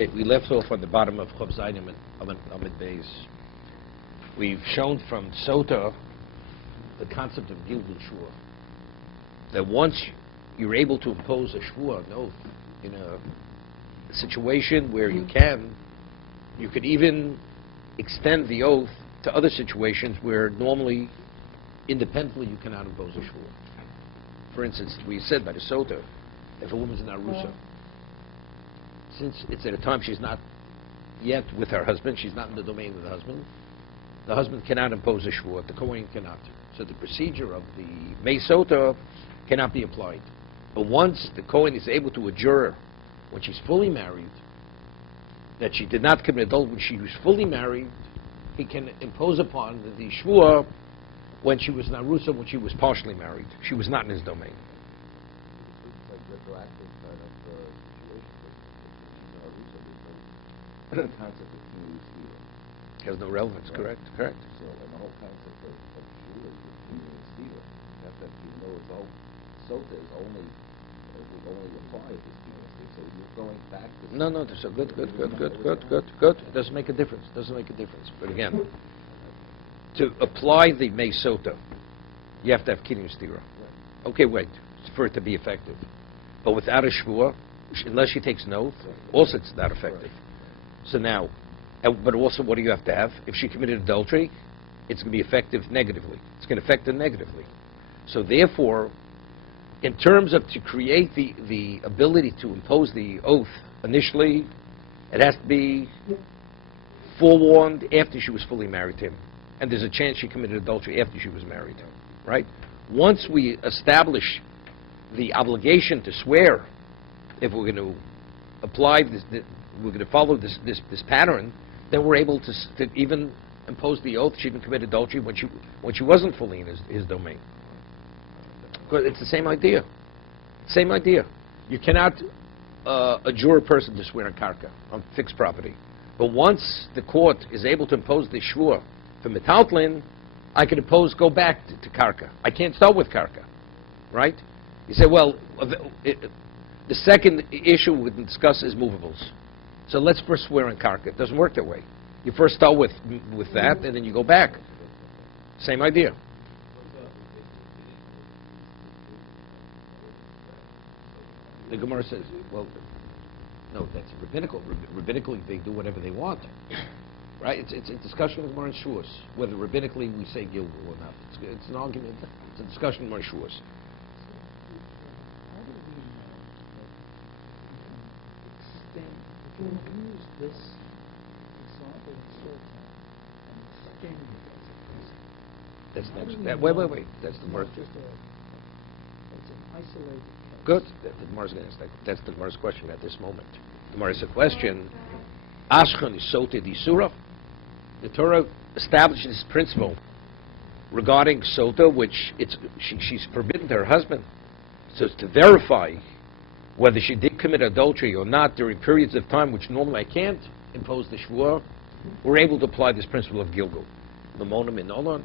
Okay, we left off on the bottom of Chav Zayin Amid Beis. We've shown from Sota the concept of Gilgul Shua. That once you're able to impose a Shua, an oath, in a situation where you could even extend the oath to other situations where normally, independently, you cannot impose a Shua. For instance, we said by the Sota, if a woman's an Arusa, since it's at a time she's not yet with her husband, she's not in the domain of the husband cannot impose a shvua, the Kohen cannot. So the procedure of the Meisota cannot be applied. But once the Kohen is able to adjure when she's fully married, that she did not commit adultery when she was fully married, he can impose upon the shvua when she was an Arusa, when she was partially married. She was not in his domain. The concept of community stealing has no relevance, right? Correct. So, and the whole concept of shula is community stealing. You have to know it's all sota is only would only apply if it's community. So you're going back to no. So good. It doesn't make a difference. But again, to apply the Meisota, you have to have kiddushin stira. Right. Okay, wait, for it to be effective. But without a shvua, unless she takes an oath, also it's not effective. Right. So now, but also what do you have to have? If she committed adultery, it's going to be effective negatively. It's going to affect her negatively. So therefore, in terms of to create the ability to impose the oath initially, it has to be forewarned after she was fully married to him. And there's a chance she committed adultery after she was married, right? Once we establish the obligation to swear, if we're going to apply this, we're going to follow this pattern, then we're able to even impose the oath she even committed adultery when she wasn't fully in his domain. Because it's the same idea. You cannot adjure a person to swear on karka, on fixed property. But once the court is able to impose the shvua for metaltlin, I can go back to karka. I can't start with karka, right? You say, well, the second issue we can discuss is movables. So let's first swear on karka. It doesn't work that way. You first start with that, and then you go back. Same idea. The Gemara says, well, no, that's rabbinical. Rabbinically, they do whatever they want. Right? It's a discussion of Gemara and Shuas, whether rabbinically we say Gilgul or not. It's an argument. It's a discussion of Gemara and Shuas. If you use this example of Sultan and extend it as a principle. That's next. Wait. That's the Gemara. It's an isolated case. Good. The Gemara's going to ask that. That's the Gemara's question at this moment. The Gemara's a question. Ashkan is Sota di Surah. The Torah establishes this principle regarding Sota, which she's forbidden to her husband. So it's to verify whether she did commit adultery or not during periods of time which normally I can't impose the shvua, we're able to apply this principle of Gilgul, Lamonim and Olon.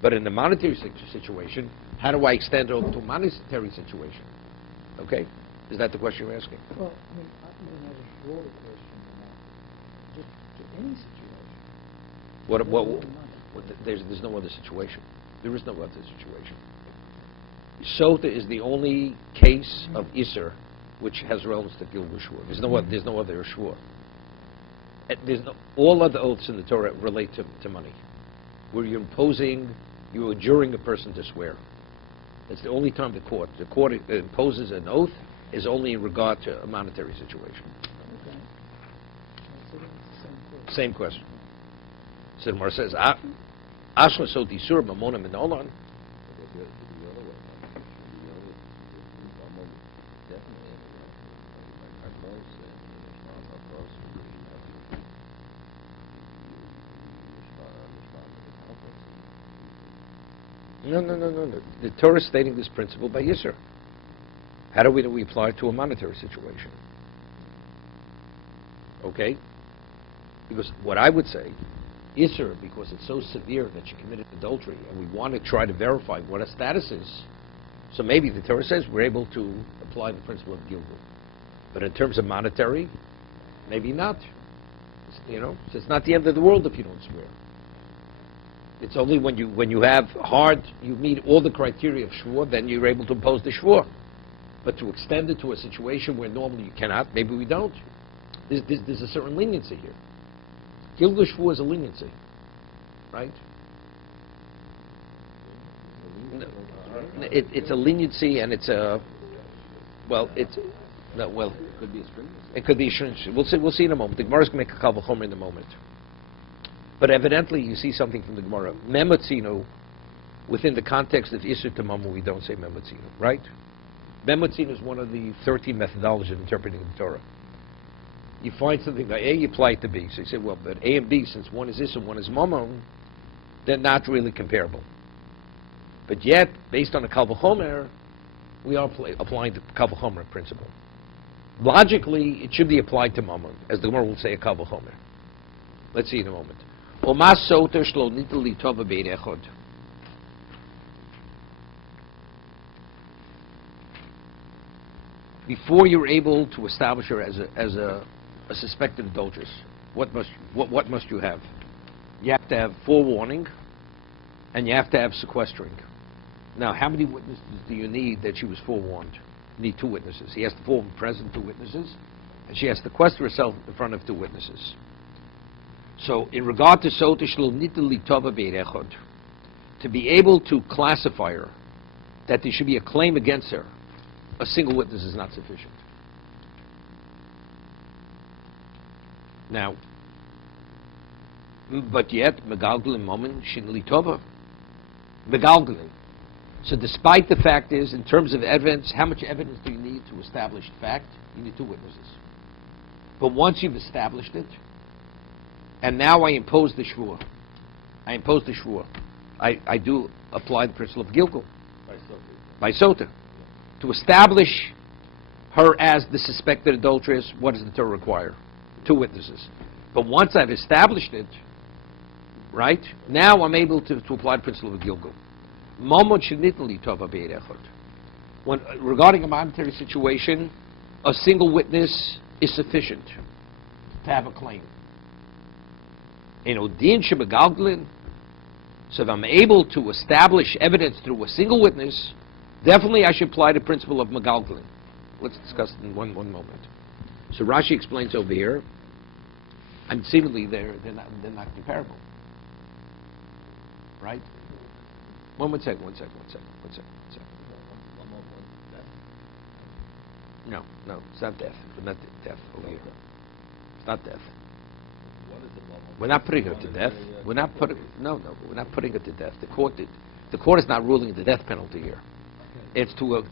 But in the monetary situation, how do I extend it over to a monetary situation? Okay? Is that the question you're asking? Well, I mean, I even have a broader question than that. Just to any situation. There's no other situation. There is no other situation. Sota is the only case of Isser which has relevance to Gilgul Shua. There's no other Shua. All other oaths in the Torah relate to money, where you're adjuring a person to swear. It's the only time the court imposes an oath is only in regard to a monetary situation. Okay. So it's the Same question. So the Gemara says, Ashla so disur mamonim and olon. No. The Torah is stating this principle by Yisr. How do we apply it to a monetary situation? Okay? Because what I would say, Yisr, because it's so severe that she committed adultery, and we want to try to verify what her status is, so maybe the Torah says we're able to apply the principle of Gilgul. But in terms of monetary, Maybe not. So it's not the end of the world if you don't swear. It's only when you have you meet all the criteria of shvur, then you're able to impose the shvur. But to extend it to a situation where normally you cannot, maybe we don't. There's a certain leniency here. Gilgal shvur is a leniency, right? It's a leniency, and it's a Could be a string. it could be a stringency. We'll see in a moment. The Gemara is going to make a kal v'chomer in a moment. But evidently, you see something from the Gemara. Memotzino, within the context of Isur Tamamu, we don't say Memotzino, right? Memotzino is one of the 13 methodologies of interpreting the Torah. You find something by A, you apply it to B. So you say, well, but A and B, since one is Isur and one is Mamon, they're not really comparable. But yet, based on the kal v'chomer, we are applying the kal v'chomer principle. Logically, it should be applied to Mamon, as the Gemara will say a kal v'chomer. Let's see in a moment. Before you're able to establish her as a suspected adulteress, what must you have? You have to have forewarning, and you have to have sequestering. Now, how many witnesses do you need that she was forewarned? You need 2 witnesses. He has to form present 2 witnesses, and she has to sequester herself in front of 2 witnesses. So, in regard to Sota Shlo Nitli Tova Beirechod, to be able to classify her, that there should be a claim against her, a single witness is not sufficient. Now, but yet, Megalgalin Momen Shinli Tova. Megalgalin. So despite the fact is, in terms of evidence, how much evidence do you need to establish fact? You need 2 witnesses. But once you've established it, and now I impose the shvur, I do apply the principle of Gilgal. By Sota. To establish her as the suspected adulteress, what does the Torah require? 2 witnesses. But once I've established it, right, now I'm able to apply the principle of Gilgal. When regarding a monetary situation, a single witness is sufficient to have a claim. So if I'm able to establish evidence through a single witness, definitely I should apply the principle of Megalgalin. Let's discuss it in one moment. So Rashi explains over here, and seemingly they're not comparable. Right? One second. No, it's not death. It's not death over here. It's not death. We're not putting her to death. We're not putting her to death. The court is not ruling the death penalty here. It's to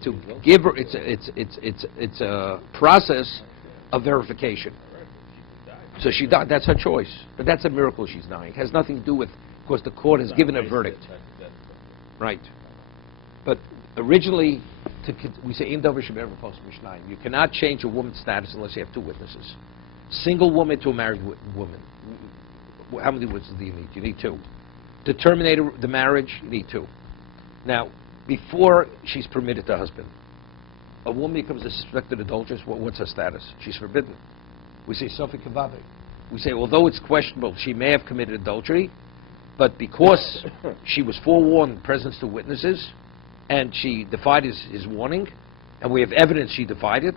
give her. It's a process of verification. So she died. That's her choice. But that's a miracle she's dying. It has nothing to do with, of course, the court has given a verdict. Right. But originally, we say, you cannot change a woman's status unless you have 2 witnesses. Single woman to a married woman. How many witnesses do you need? You need 2. To terminate the marriage, you need 2. Now, before she's permitted to husband, a woman becomes a suspected adulteress. What's her status? She's forbidden. We say, Sofi Kavave. We say, although it's questionable, she may have committed adultery, but because she was forewarned in presence to witnesses, and she defied his warning, and we have evidence she defied it,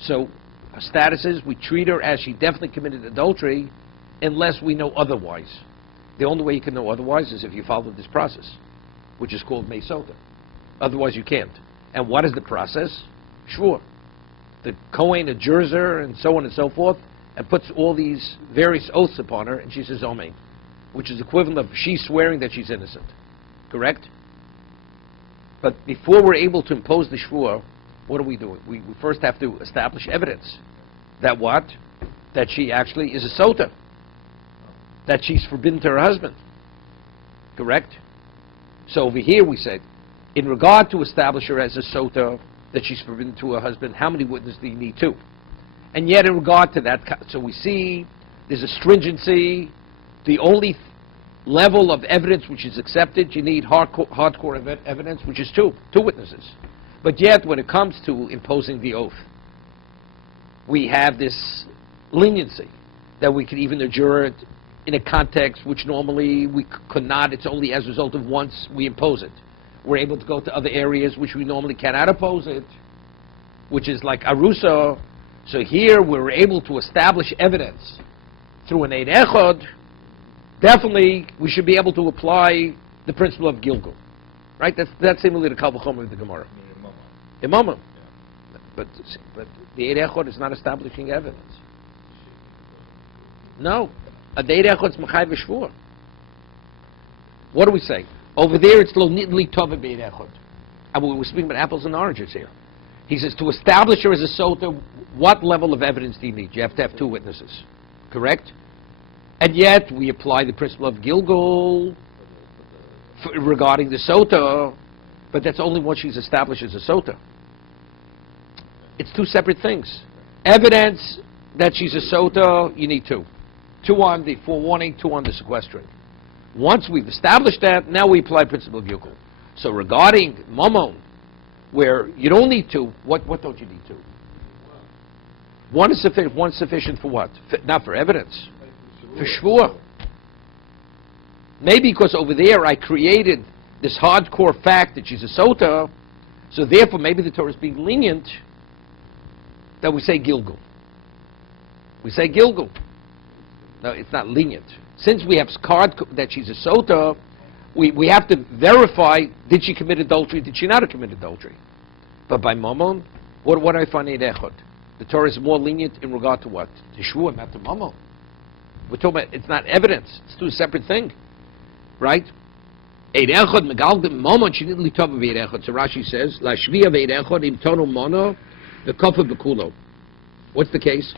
so her status is we treat her as she definitely committed adultery unless we know otherwise. The only way you can know otherwise is if you follow this process, which is called Meisota. Otherwise you can't. And what is the process? Shvur. The Kohen adjures her and so on and so forth, and puts all these various oaths upon her, and she says Omein, which is equivalent of she's swearing that she's innocent. Correct? But before we're able to impose the shvur, what are we doing? We first have to establish evidence. That what? That she actually is a sota. That she's forbidden to her husband. Correct? So over here we said, in regard to establish her as a sota, that she's forbidden to her husband, how many witnesses do you need? 2. And yet in regard to that, so we see there's a stringency. The only level of evidence which is accepted, you need hardcore evidence, which is 2 witnesses. But yet when it comes to imposing the oath, we have this leniency, that we could even adjure it in a context which normally we could not. It's only as a result of once we impose it. We're able to go to other areas which we normally cannot oppose it, which is like Arusa. So here we're able to establish evidence through an Eid Echad. Definitely we should be able to apply the principle of Gilgul. Right? That's similar to Kal V'chomer of the Gemara. Imamah. But the Eid Echad is not establishing evidence. No. A Eid Echad is Machai V'Shvur. What do we say? Over there it's Lo Nidli Tova B'Eid Echad. And we're speaking about apples and oranges here. He says to establish her as a sota, what level of evidence do you need? You have to have two witnesses. Correct? And yet we apply the principle of Gilgul regarding the sota, but that's only once she's established as a sota. It's two separate things. Evidence that she's a sota, you need two. Two on the forewarning, two on the sequestering. Once we've established that, now we apply principle of Gilgul. So regarding Momon, where you don't need two, what don't you need two? One is sufficient. One's sufficient for what? Not for evidence. For shvur. Maybe because over there I created this hardcore fact that she's a sota, so therefore maybe the Torah is being lenient that we say Gilgul. We say Gilgul. No, it's not lenient. Since we have card that she's a sota, we have to verify, did she commit adultery, did she not commit adultery? But by Mammon, what do I find in Echad? The Torah is more lenient in regard to what? To Shvuah, not to Mammon. We're talking about, it's not evidence, it's two separate things. Right? Eid Echad, Megaldim, Mammon, she didn't leave Tova Eid Echad. So Rashi says, La Shviya Eid Echad, Im Tono Mono, the Kofa Bekulo. What's the case?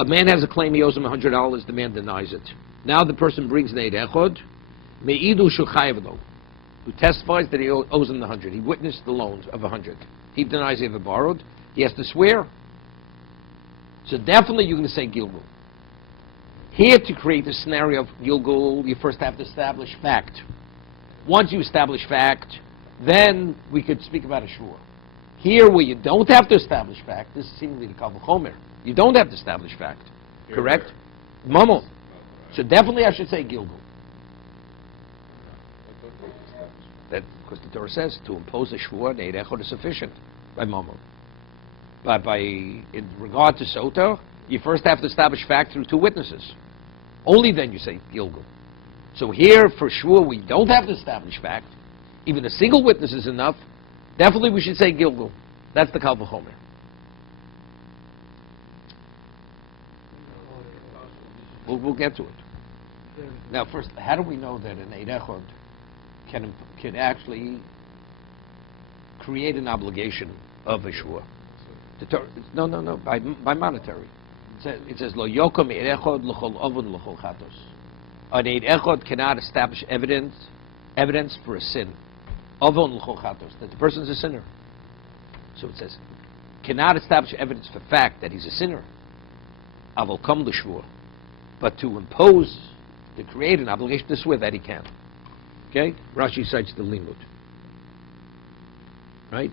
A man has a claim, he owes him $100, the man denies it. Now the person brings an Eid Echad, Me'idu Shuchayavlo, who testifies that he owes him the 100. He witnessed the loans of 100. He denies he ever borrowed. He has to swear. So definitely you're going to say Gilgul. Here to create a scenario of Gilgul, you first have to establish fact. Once you establish fact, then we could speak about a shvur. Here where you don't have to establish fact, this is seemingly the Kal V'chomer. You don't have to establish fact. Correct? Mamo. So definitely I should say Gilgul. That, because the Torah says to impose a shvur, Eid Echad is sufficient by Mamo. But in regard to Sota, you first have to establish fact through two witnesses. Only then you say Gilgul. So here, for sure, we don't have to establish fact. Even a single witness is enough. Definitely we should say Gilgul. That's the Kal V'chomer. We'll get to it. Now, first, how do we know that an Eid Echad can actually create an obligation of a shvur? No, by monetary. It says, Lo yokom Eid Echad l'chol ovon l'chol chatos. An Eid Echad cannot establish evidence for a sin. Ovon l'chol chatos, that the person is a sinner. So it says, cannot establish evidence for fact that he's a sinner. Avol kom l'shvur. But to impose, to create an obligation to swear, that he can. Okay? Rashi cites the limud. Right?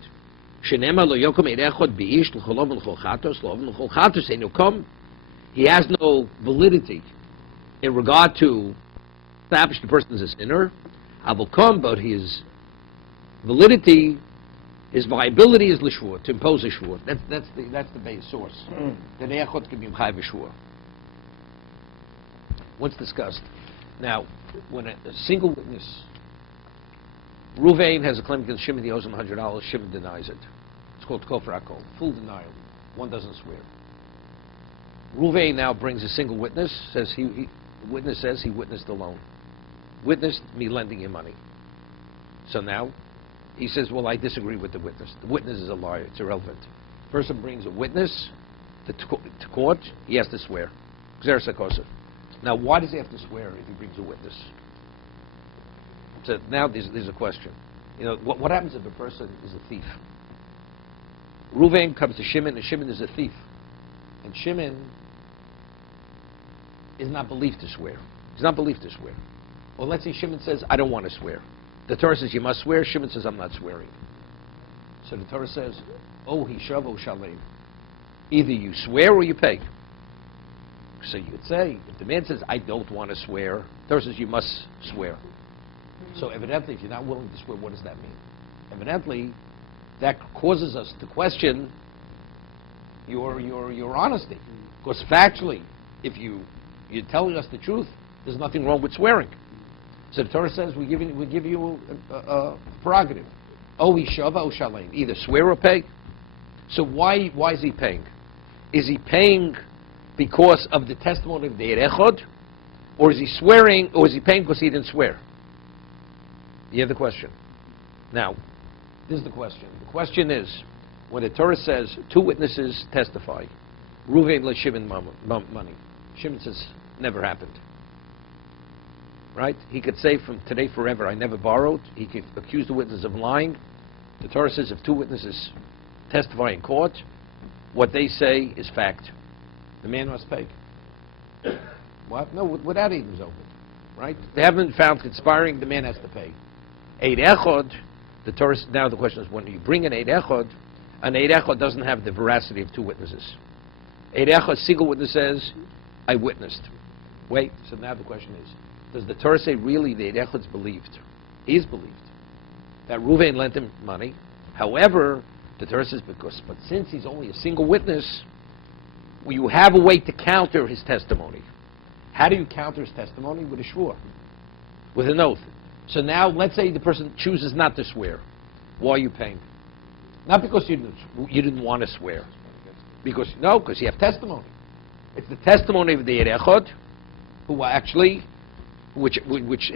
Shenema lo yokom Eid Echad b'ish l'chol ovon l'chol chatos, l'ovon l'chol chatos einu kom. He has no validity in regard to establish the person as a sinner. Avol kom, but his validity, his viability is l'shvur, to impose a shvur. That's the base source. That Echad can be m'chai v'shvur. Once discussed. Now, when a single witness, Ruvain has a claim against Shimon, he owes him $100, Shimon denies it. It's called kofar hakol, full denial. One doesn't swear. Ruvain now brings a single witness, says the witness says he witnessed the loan. Witnessed me lending him money. So now, he says, well, I disagree with the witness. The witness is a liar, it's irrelevant. Person brings a witness to court, he has to swear. Gzer sakosef. Now, why does he have to swear if he brings a witness? So now there's a question. You know, what happens if a person is a thief? Ruvain comes to Shimon, and Shimon is a thief. And Shimon is not believed to swear. He's not believed to swear. Well, let's say Shimon says, I don't want to swear. The Torah says you must swear. Shimon says, I'm not swearing. So the Torah says, oh, hishav, oh, shalem. Either you swear or you pay. So you could say, if the man says, I don't want to swear, Torah says you must swear. So evidently, if you're not willing to swear, what does that mean? Evidently, that causes us to question your honesty. Because factually, if you're telling us the truth, there's nothing wrong with swearing. So the Torah says we give you a prerogative. O ishava o shalem. Either swear or pay. So why is he paying? Is he paying because of the testimony of the Echad? Or is he swearing, or is he paying because he didn't swear? You have the question. Now, this is the question. The question is, when the Torah says two witnesses testify, Ruvain let Shimon money. Shimon says, never happened. Right? He could say from today forever, I never borrowed. He could accuse the witness of lying. The Torah says if two witnesses testify in court, what they say is fact. The man must pay. What? No, without eating open. Right? They haven't found conspiring, the man has to pay. Eid Echad, the Torah, now the question is, when you bring an Eid Echad doesn't have the veracity of two witnesses. Eid Echad, single witness says, I witnessed. Wait, so now the question is, does the Torah say really the Eid Echad's believed? He's believed. That Reuven lent him money. However, the Torah says, but since he's only a single witness, you have a way to counter his testimony. How do you counter his testimony? With a shvur, with an oath. So now, let's say the person chooses not to swear. Why are you paying? Not because you didn't want to swear. Because you have testimony. It's the testimony of the Eid Echad, who actually, which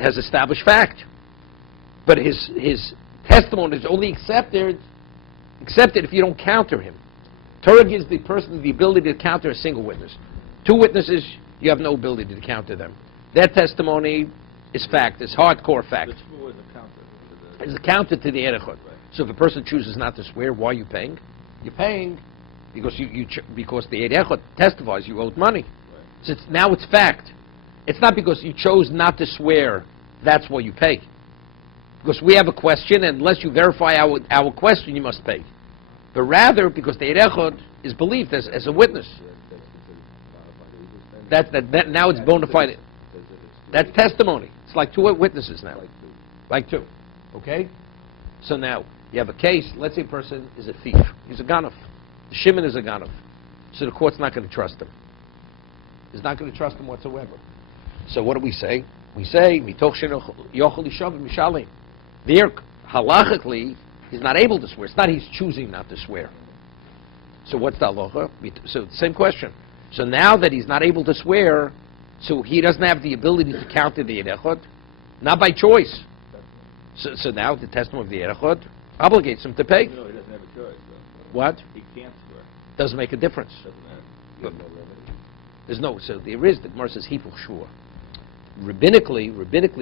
has established fact. But his testimony is only accepted if you don't counter him. Torah gives the person the ability to counter a single witness. Two witnesses, you have no ability to counter them. Their testimony is fact, it's hardcore fact. It's a counter to the Eid Echad. So if a person chooses not to swear, why are you paying? You're paying because because the Eid Echad testifies you owed money. So now it's fact. It's not because you chose not to swear, that's why you pay. Because we have a question, and unless you verify our question, you must pay. But rather, because the Eid Echad is believed as a witness. That now it's bona fide. That's testimony. It's like two witnesses now. Like two. Okay? So now, you have a case, let's say a person is a thief. He's a ganav. The Shimon is a ganav. So the court's not going to trust him. It's not going to trust him whatsoever. So what do we say? We say, mitoch yochel lishav mishalim. There, halachically, he's not able to swear. It's not he's choosing not to swear. So what's the halacha? So same question. So now that he's not able to swear, so he doesn't have the ability to counter the Eid Echad, not by choice. So now the testimony of the Eid Echad obligates him to pay. No, he doesn't have a choice. What? He can't swear. Doesn't make a difference. Doesn't matter. There's no. So there is. The Gemara says hipuch shur. Rabbinically,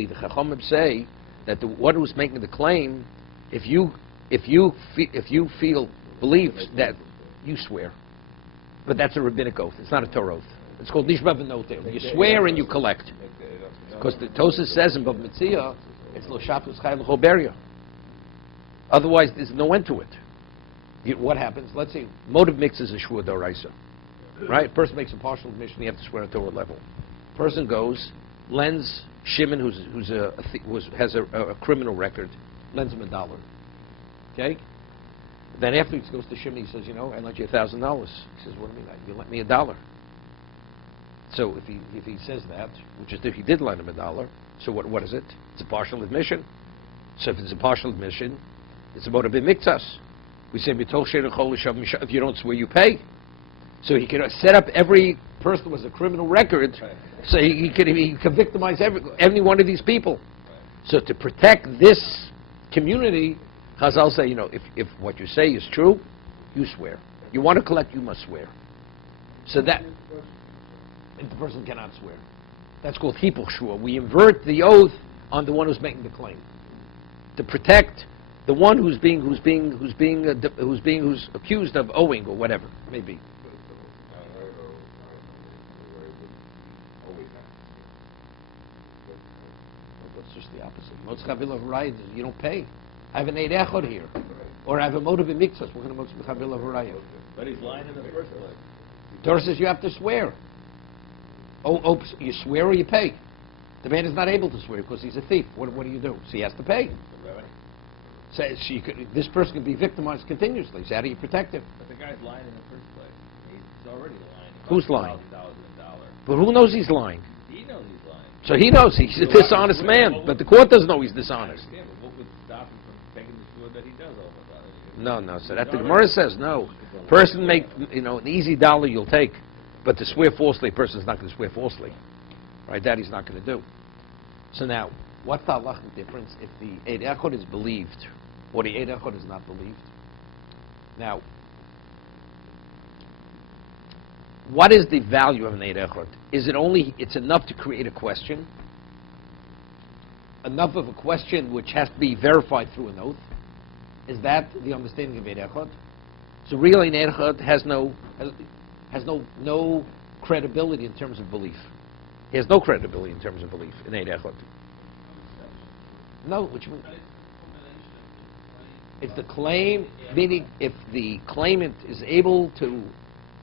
the Chachamim say that the one who's making the claim, if you believe that, you swear. But that's a rabbinic oath. It's not a Torah oath. It's called nishba v'noter. You swear and you collect. Because the Tosas says in Bava Metzia, it's lo shapus chay l'chol beria. Otherwise, there's no end to it. What happens? Let's say motive mixes a shvur d'oraisa. Right? Person makes a partial admission, you have to swear at Torah level. Person goes, lends Shimon, who has a criminal record, lends him $1. Okay? Then after he goes to Shimon, he says, I lent you $1,000. He says, what do you mean? You lent me $1. So if he says that, which is if he did lend him $1, so what is it? It's a partial admission. So if it's a partial admission, it's about a b'miktas. We say, if you don't swear, you pay. So he can set up every person with a criminal record, so he can victimize every one of these people. So to protect this community, Chazal say, if what you say is true, you swear. You want to collect, you must swear. So that the person cannot swear. That's called hipuch shur. We invert the oath on the one who's making the claim to protect the one who's accused of owing or whatever it may be. That's just the opposite. You don't pay. I have an Eid Echad here, or I have a motive in mikzas. We're going to mochavil of raya. But he's lying in the first place. Torah says you have to swear. You swear or you pay. The man is not able to swear because he's a thief. What do you do? So he has to pay. So this person can be victimized continuously. So how do you protect him? But the guy's lying in the first place. He's already lying. Who's lying? $1,000. But who knows he's lying? He knows he's lying. So he knows he's a dishonest man, but the court doesn't know he's dishonest. I understand, but what would stop him from taking the sword that he does over? No. So that the Gemara says no. Person make an easy dollar you'll take, but to swear falsely, a person's not going to swear falsely, right? That he's not going to do. So now, what's the halachic difference if the Eid Echad is believed or the Eid Echad is not believed? Now, what is the value of an Eid Echad? Is it only, it's enough to create a question? Enough of a question which has to be verified through an oath? Is that the understanding of Eid Echad? So really an Eid Echad has no credibility in terms of belief. He has no credibility in terms of belief in Eid Echad. No, which means it's the claim, meaning if the claimant is able to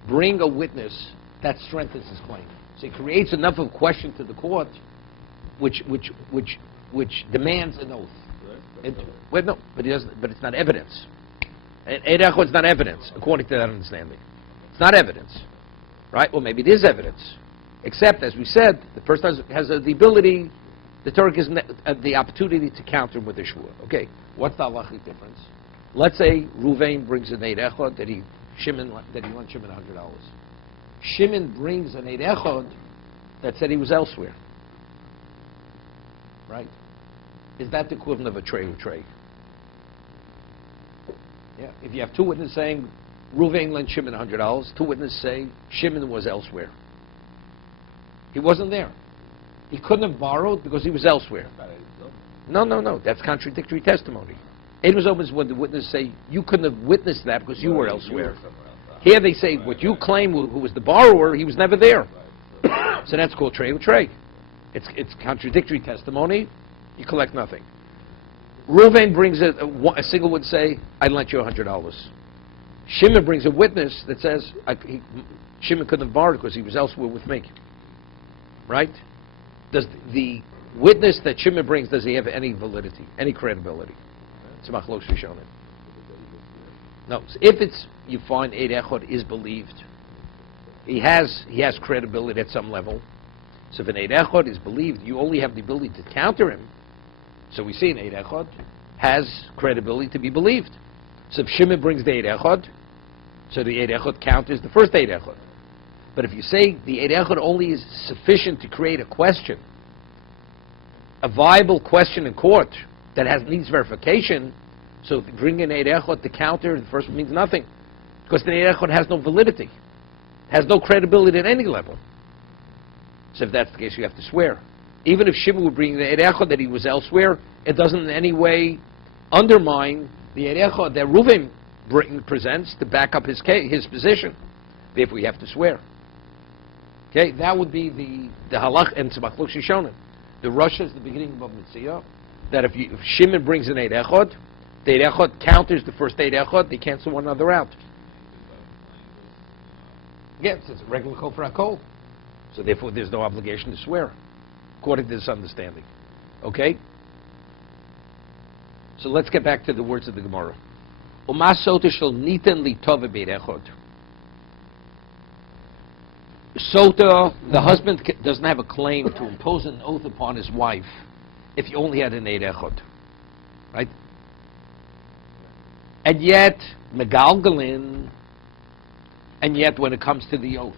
bring a witness, that strengthens his claim. So he creates enough of a question to the court, which demands an oath. But it's not evidence. Eid Echad is not evidence, according to that understanding. It's not evidence, right? Well, maybe it is evidence, except as we said, the person has the ability. The Torah gives the opportunity to counter him with a shvur. Okay, what's the halachic difference? Let's say Ruvain brings an Eid Echad that he lent Shimon $100. Shimon brings an Eid Echad that said he was elsewhere. Right? Is that the equivalent of a trey? Yeah. If you have two witnesses saying Ruvain lent Shimon $100, two witnesses say Shimon was elsewhere. He wasn't there. He couldn't have borrowed because he was elsewhere. No. That's contradictory testimony. Eid was open when the witnesses say you couldn't have witnessed that because you were elsewhere. Here they say what you claim, who was the borrower, he was never there. So that's called trey. It's contradictory testimony. You collect nothing. Reuven brings a single would say, I lent you $100. Shimon brings a witness that says Shimon couldn't have borrowed because he was elsewhere with me. Right? Does the witness that Shimon brings, does he have any validity, any credibility? It's machlok rishonim. No. So if you find Eid Echad is believed, he has credibility at some level. So if an Eid Echad is believed, you only have the ability to counter him. So we see an Eid Echad has credibility to be believed. So if Shimon brings the Eid Echad, so the Eid Echad counters the first Eid Echad. But if you say the Eid Echad only is sufficient to create a question, a viable question in court that needs verification, so if you bring an Eid Echad to counter, the first one means nothing. Because the Eid Echad has no validity, has no credibility at any level. So if that's the case, you have to swear. Even if Shimon would bring the Eid Echad that he was elsewhere, it doesn't in any way undermine the Eid Echad that Reuven presents to back up his position. Therefore, you have to swear. Okay, that would be the halach and tzemach shishonim. The Rosh is the beginning of Mitzvah, that if Shimon brings an Eid Echad, the Eid Echad counters the first Eid Echad, they cancel one another out. Yes, it's a regular kol for a kol. So therefore, there's no obligation to swear, according to this understanding. Okay? So let's get back to the words of the Gemara. Umasota shel niten li tove beid echad. Sota, the husband doesn't have a claim to impose an oath upon his wife if he only had an Eid Echad. Right? And yet, megalgalin, and yet when it comes to the oath,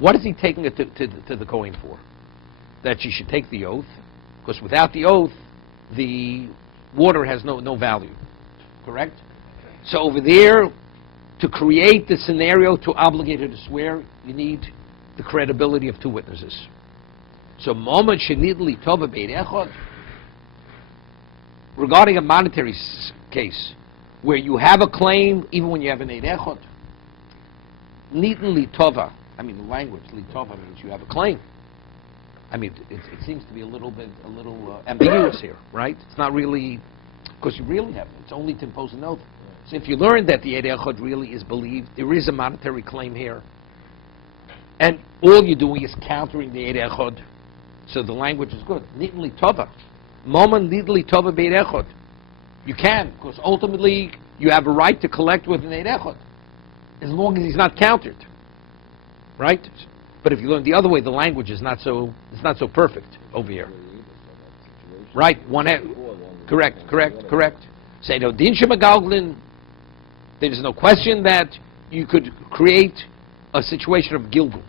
what is he taking it to the Kohen for? That she should take the oath, because without the oath, the water has no value. Correct? So over there, to create the scenario to obligate her to swear, you need the credibility of two witnesses. So, moment shenidli tova beid echad, regarding a monetary case, where you have a claim, even when you have an Eid Echad, nidli tova, I mean the language, li tova means you have a claim. I mean, it seems to be a little ambiguous here, right? It's not really, because you really have it. It's only to impose an oath. So if you learn that the Eid Echad really is believed, there is a monetary claim here, And all you're doing is countering the Eid Echad. So the language is good. Nidli tova. Momen nidli tova be'Eid Echad. You can, because ultimately you have a right to collect with an Eid Echad, as long as he's not countered. Right? But if you learn the other way, the language is not so, it's not so perfect over here. Right? Correct. Say no din shemagalglin. There's no question that you could create a situation of gilgul.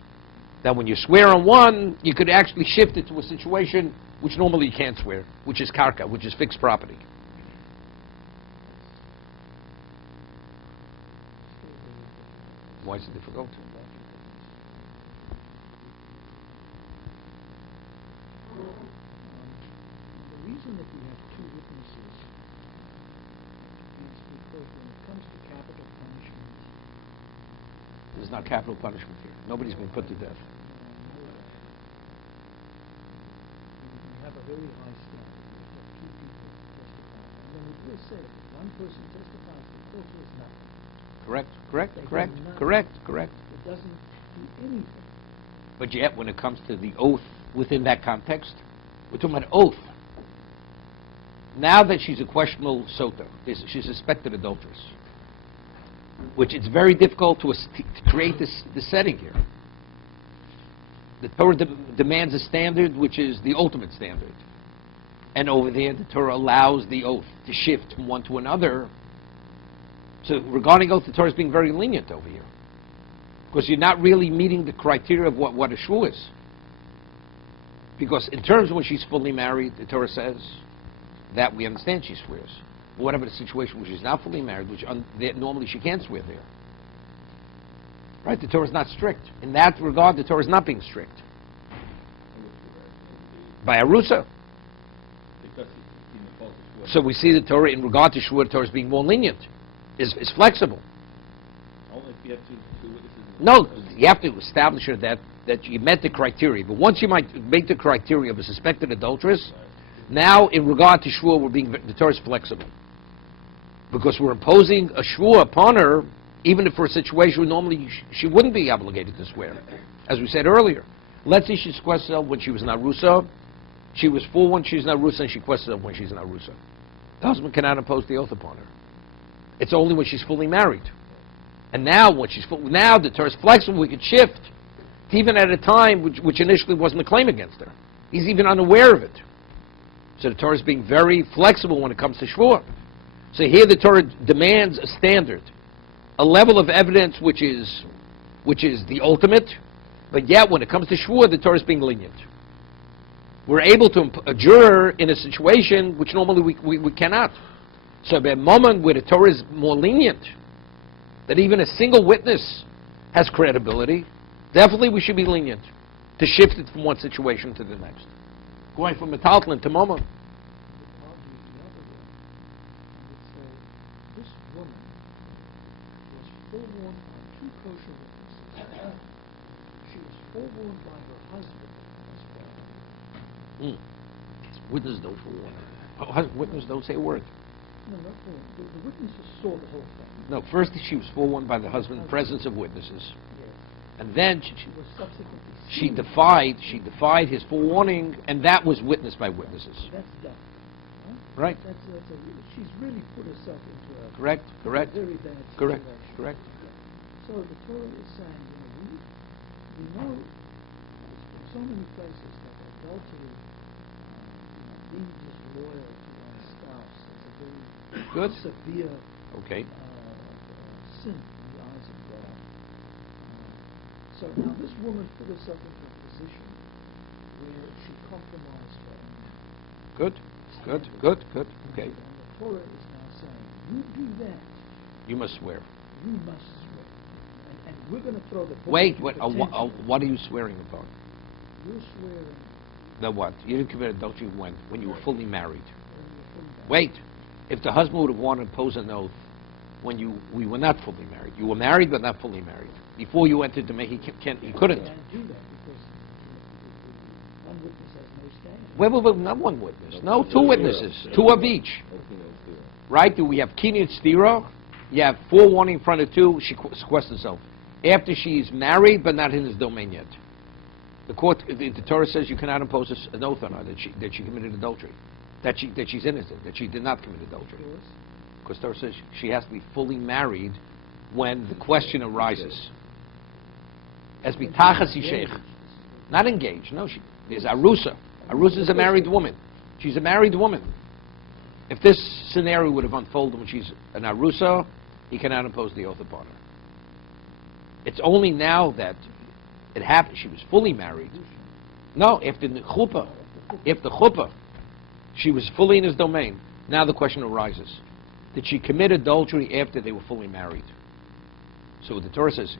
That when you swear on one, you could actually shift it to a situation which normally you can't swear, which is karka, which is fixed property. Why is it difficult? The reason that we have two witnesses is because when it comes to capital punishment, There's not capital punishment here. Nobody's been put to death. we have a very high standard. We have two people testify. And then it will say, if one person testifies, the court says nothing. Correct. It doesn't do anything. But yet, when it comes to the oath within that context, we're talking about oath. Now that she's a questionable sota, she's a suspected adulteress, which it's very difficult to create this setting here. The Torah demands a standard which is the ultimate standard. And over there, the Torah allows the oath to shift from one to another. So regarding oath, the Torah is being very lenient over here. Because you're not really meeting the criteria of what a shvu is. Because in terms of when she's fully married, the Torah says that we understand she swears. But whatever the situation where she's not fully married, which normally she can't swear there. Right? The Torah is not strict. In that regard, the Torah is not being strict. By Arusa. So we see the Torah, in regard to shvu, the Torah is being more lenient, is flexible. Only if you have two witnesses. No, you have to establish that you met the criteria. But once you might make the criteria of a suspected adulteress, now in regard to shvuah, the Torah is flexible. Because we're imposing a shvuah upon her, even if for a situation where normally she wouldn't be obligated to swear. As we said earlier, let's say she squares herself when she was not Rusa, she was full when she's not Rusa, and she quests herself when she's not Rusa. The husband cannot impose the oath upon her. It's only when she's fully married. And now, now the Torah is flexible, we could shift, even at a time which initially wasn't a claim against her. He's even unaware of it. So the Torah is being very flexible when it comes to shvuah. So here the Torah demands a standard, a level of evidence which is the ultimate, but yet when it comes to shvuah, the Torah is being lenient. We're able to adjure in a situation which normally we cannot. So at a moment where the Torah is more lenient, that even a single witness has credibility, definitely we should be lenient to shift it from one situation to the next. Going from metaltlin to mama. The argue the other way. I would say, this woman was forewarned by two kosher witnesses. She was forewarned by her husband as well. Witnesses don't forewarn. Witnesses don't say a word. No, not forewarned. The witnesses saw the whole thing. No, first she was forewarned by the husband in presence of witnesses. Yes. And then She was subsequently she sued. defied his forewarning, and that was witnessed by witnesses. That's done. Huh? Right. She's really put herself into a Correct. very bad situation. Correct. So the Torah is saying, we know in so many places that adultery, being disloyal to one's spouse is a very Good. severe Okay. sin in the eyes of God. So now this woman put herself into a position where she compromised her own marriage. Good. Okay. And the Torah is now saying, you do that, You must swear. you must swear. And we're going to throw the book Wait. into What potential. are you swearing upon? You're swearing That what? You didn't commit adultery when you were fully married. when you're fully married. Wait. If the husband would have wanted to impose an oath when we were not fully married, you were married but not fully married. Before you entered the marriage, he couldn't. You can't do that because one witness has no standing. Wait, not one witness. No, two witnesses. Two of each. Right? Do we have kinyan stira? You have forewarning in front of two. She questions herself. after she's married but not in his domain yet. The court, the Torah says you cannot impose an oath on her that she committed adultery, that she's innocent, that she did not commit adultery. Because Torah says she has to be fully married when the question arises. As bitachas sheikh, not engaged. No, there's arusa. Arusa is a married woman. She's a married woman. If this scenario would have unfolded when she's an arusa, he cannot impose the oath upon her. It's only now that it happened. She was fully married. No, after the chuppah, she was fully in his domain. Now the question arises: did she commit adultery after they were fully married? So the Torah says,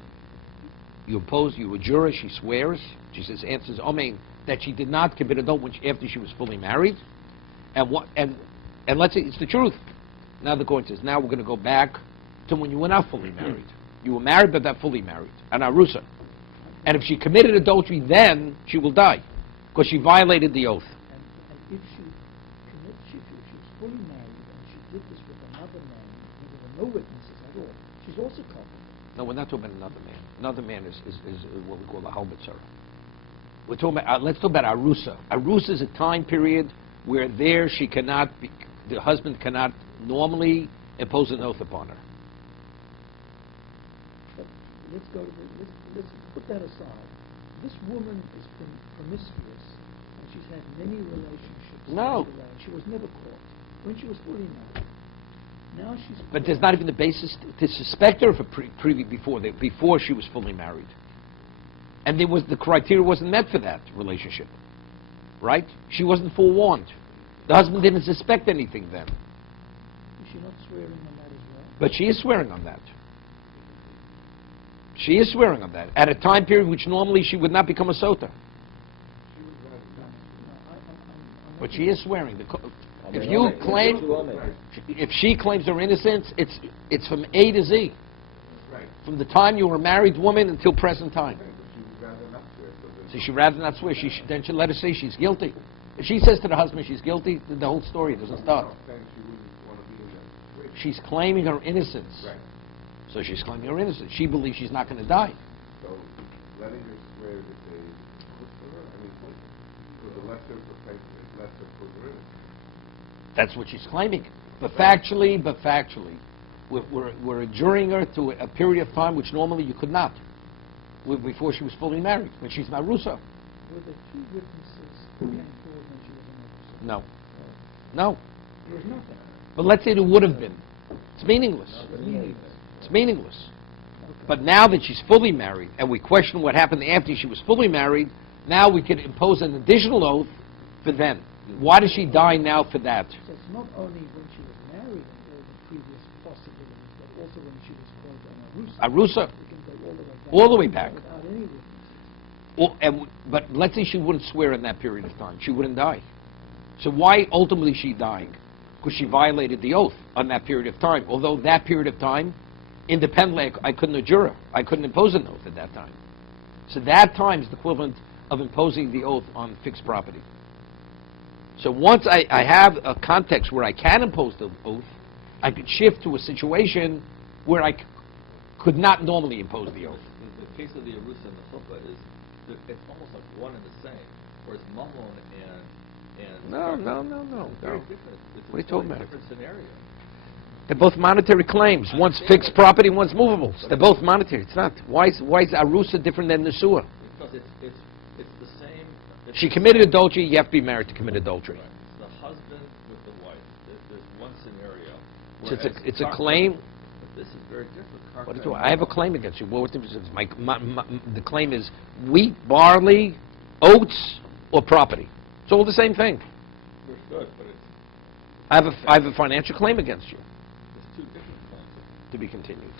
you a juror, she swears, she says, answers, amen, that she did not commit adultery after she was fully married. And let's say it's the truth. Now the court says, now we're going to go back to when you were not fully married. You were married but not fully married, an arusa. And if she committed adultery, then she will die, because she violated the oath. And if she was fully married and she did this with another man, and there were no witnesses at all, she's also culpable. No, we're not talking about another man. Another man is what we call a halbatzara. We're talking about, let's talk about arusa. Arusa is a time period where there she cannot be, the husband cannot normally impose an oath upon her. But let's put that aside. This woman has been promiscuous and she's had many relationships. No. She was never caught when she was fully married. Now she's. But there's not even the basis to suspect her for before she was fully married. And the criteria wasn't met for that relationship, right? She wasn't forewarned. The husband didn't suspect anything then. Is she not swearing on that as well? But she is swearing on that. She is swearing on that at a time period which normally she would not become a sota. But she is swearing. If she claims her innocence, it's from A to Z. From the time you were a married woman until present time. So she'd rather not swear. Then she'll let her say she's guilty. If she says to the husband she's guilty, then the whole story doesn't start. She's claiming her innocence. So she's claiming her innocence. She believes she's not going to die. So letting her swear that for the lesser for her innocence. That's what she's claiming. But factually, we're adjuring her to a period of time which normally you could not, before she was fully married, when she's not Rusa. Were there two witnesses who came forward when she was a No. No. There was nothing. But let's say there would have been. It's meaningless. It's meaningless. Okay. But now that she's fully married, and we question what happened after she was fully married, now we could impose an additional oath for then. Why does she die now for that? So it's not only when she was married and all the previous possibilities, but also when she was called an Arusa. Arusa. We can go all the way back. All the way back. Without any witnesses. But let's say she wouldn't swear in that period of time. She wouldn't die. So why ultimately she dying? Because she violated the oath on that period of time. Although that period of time, independently, I couldn't adjure her. I couldn't impose an oath at that time. So that time is the equivalent of imposing the oath on fixed property. So once I have a context where I can impose the oath, I could shift to a situation where I could not normally impose the oath. The case of the Arusa and the Chuppah is, it's almost like one and the same, whereas Mammon and No. It's very different. It's What are you talking about? different scenario. They're both monetary claims. One's fixed property, one's movable. They're both monetary. It's not. Why is Arusa different than Nesua? Because it's the same. She committed adultery, you have to be married to commit adultery. Right. It's the husband with the wife. There's one scenario. So it's a Whereas claim. But this is very different. What do I have a claim against you. What difference is the claim is wheat, barley, oats, or property. It's all the same thing. Understood, but it's I have a financial claim against you. two different claims. To be continued.